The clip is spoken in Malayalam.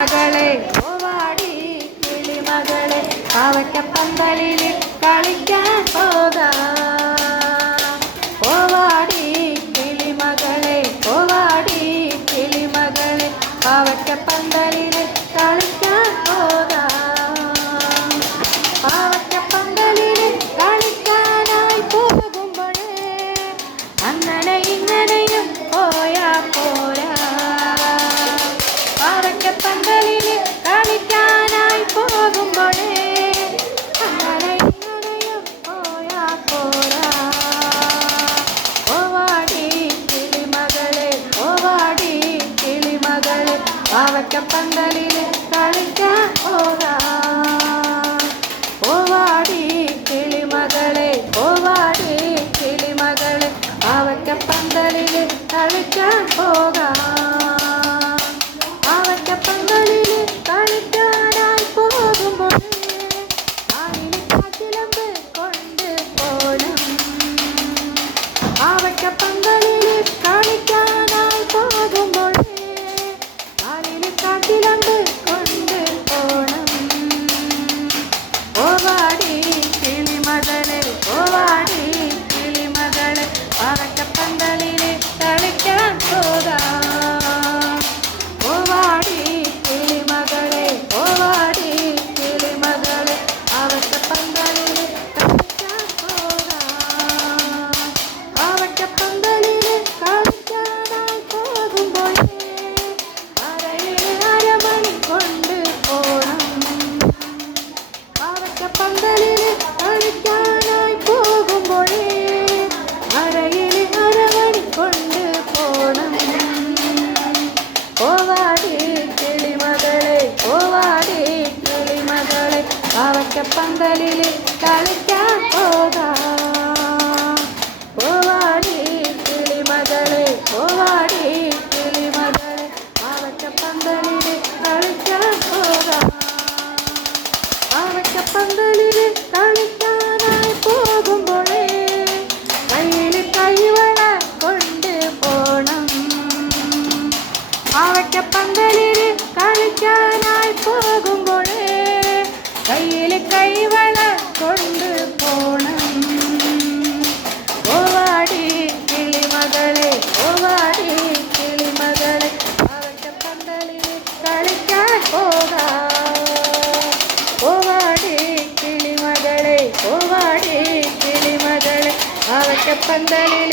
മകളെ പോവാടി കിളിമകളെ പാവയ്ക്കപ്പന്തലിൽ കളിക്കാൻ പോകാം. പോവാടി കിളിമകളെ പോവാടി കിളിമകളെ പാവയ്ക്കപ്പന്തലിൽ കളിക്കാൻ പോകാം. പാവയ്ക്കപ്പന്തലിൽ കളിക്കാനായി പോകുമ്പോഴേ അങ്ങനെ ഇങ്ങനെയും പോയാ പോരാ. പാവയ്ക്കപ്പന്തലിൽ കളിക്കാനായി പോകുമ്പോഴേ അങ്ങനെ ഇങ്ങനെയും പോയാ പോരാ. പോവാടി കിളിമകളെ പോവാടി കിളിമകളെ പാവയ്ക്കപ്പന്തലിൽ കളിക്കാൻ പോകാം. പോവാടി കിളിമകളെ പോവാടി കിളിമകളെ പാവയ്ക്കപ്പന്തലിൽ കളിക്കാൻ പോകാം. പാവയ്ക്കപ്പന്തലിൽ കളിക്കാനായി പോകുമ്പോഴേ നാലിന് കാറ്റിലമ്പ് കൊണ്ട് പോണം. പാവയ്ക്കപ്പന്തലിൽ കളിക്കാനായി പോകുമ്പോഴേ നാലിന് കാറ്റിലമ്പ് കൊണ്ട് പോണം. പോവാടി കിളിമകളെ പോവാടി കിളിമകളെ പാവയ്ക്കപ്പന്തലിൽ കളിക്കാൻ പോകാം. പോവാടി കിളിമകളെ പോവാടി കിളിമകളെ പാവയ്ക്കപ്പന്തലിൽ കളിക്കാൻ പോകാം. പാവയ്ക്കപ്പന്തലിൽ കളിക്കാനായി പോകുമ്പോഴേ അരയിൽ അരമണി കൊണ്ട് പോണം. പാവയ്ക്കപ്പന്തലിൽ കളിക്കാനായി പോകുമ്പോഴേ അരയിൽ അരമണി കൊണ്ട് പോണം. പോവാടി കിളിമകളെ പോവാടി കിളിമകളെ പാവയ്ക്കപ്പന്തലിൽ കളിക്കാൻ പോകാം. പോവാടി കിളിമകളെ പോവാടി കിളിമകളെ പാവയ്ക്കപ്പന്തലിൽ കളിക്കാൻ പോകാം. പാവയ്ക്കപ്പന്തലിൽ കളിക്കാനായി പോകുമ്പോഴേ കയ്യിൽ കൈവള കൊണ്ട് പോണം. പാവയ്ക്കപ്പന്തലിൽ കളിക്കാനായി പോകുമ്പോഴേ കയ്യിൽ കൈവള കൊണ്ട് പോണം. പോവാടി കിളിമകളെ പോവാടി കിളിമകളെ പാവയ്ക്കപ്പന്തലിൽ കളിക്കാൻ പോകാം. പോവാടി കിളിമകളെ പോവാടി കിളിമകളെ പാവയ്ക്കപ്പന്തലിൽ